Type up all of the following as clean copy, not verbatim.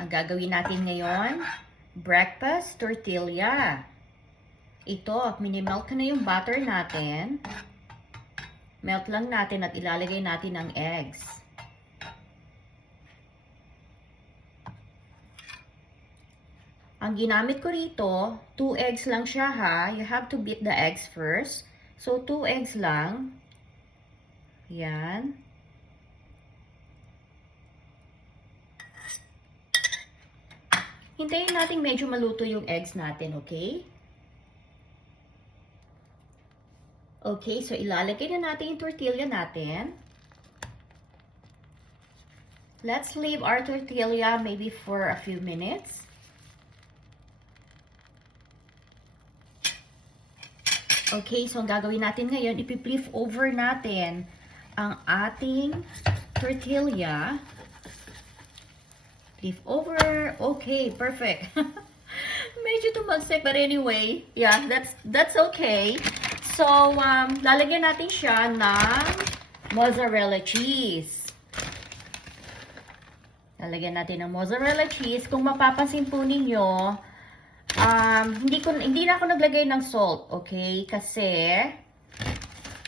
Ang gagawin natin ngayon, breakfast tortilla. Ito, minimelt ko na yung butter natin. Melt lang natin at ilalagay natin ang eggs. Ang ginamit ko rito, 2 eggs lang siya ha. You have to beat the eggs first. So, 2 eggs lang. Yan. Hintayin natin medyo maluto yung eggs natin, okay? Okay, so ilalagay na natin yung tortilla natin. Let's leave our tortilla maybe for a few minutes. Okay, so ang gagawin natin ngayon, ipi-flip over natin ang ating tortilla. Flip over. Okay, perfect. Medyo tumagsik, but anyway, yeah, that's okay. So, lalagyan natin siya ng mozzarella cheese. Lalagyan natin ng mozzarella cheese. Kung mapapansin po ninyo, hindi na ako naglagay ng salt, okay? Kasi,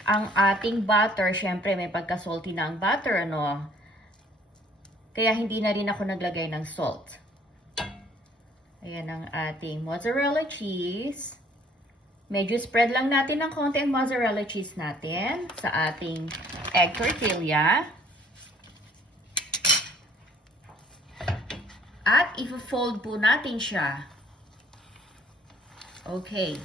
ang ating butter, syempre may pagka-salty na ang butter, ano? Kaya hindi na rin ako naglagay ng salt. Ayan ang ating mozzarella cheese. Medyo spread lang natin ng konti ang mozzarella cheese natin sa ating egg tortilla. At i-fold po natin siya. Okay.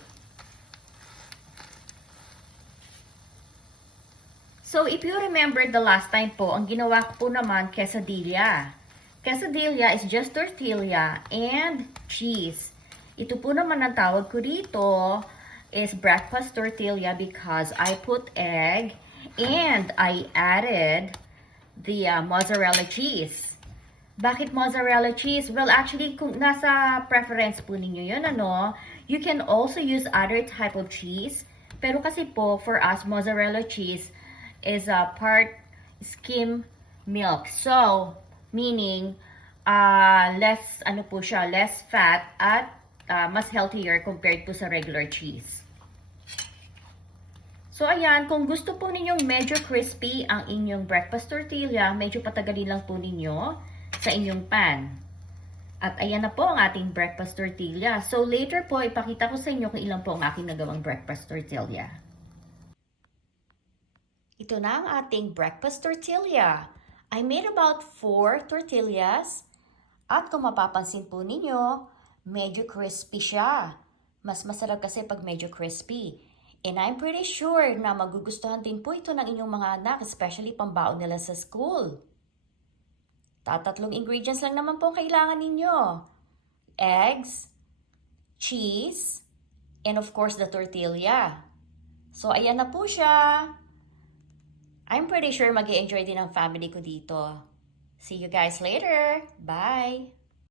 So, if you remember the last time po, ang ginawa ko po naman, quesadilla. Quesadilla is just tortilla and cheese. Ito po naman ang tawag ko dito is breakfast tortilla because I put egg and I added the mozzarella cheese. Bakit mozzarella cheese? Well, actually, kung nasa preference po ninyo yun, ano, you can also use other type of cheese. Pero kasi po, for us, mozzarella cheese is a part skim milk. So, meaning, less, ano po siya, less fat at mas healthier compared to sa regular cheese. So, ayan, kung gusto po ninyong medyo crispy ang inyong breakfast tortilla, medyo patagalin lang po ninyo sa inyong pan. At ayan na po ang ating breakfast tortilla. So, later po, ipakita ko sa inyo kung ilan po ang aking nagawang breakfast tortilla. Ito na ang ating breakfast tortilla. I made about 4 tortillas. At kung mapapansin po ninyo, medyo crispy siya. Mas masarap kasi pag medyo crispy. And I'm pretty sure na magugustuhan din po ito ng inyong mga anak, especially pambaon nila sa school. Tatlong ingredients lang naman po ang kailangan ninyo. Eggs, cheese, and of course the tortilla. So ayan na po siya. I'm pretty sure mag-i-enjoy din ang family ko dito. See you guys later. Bye!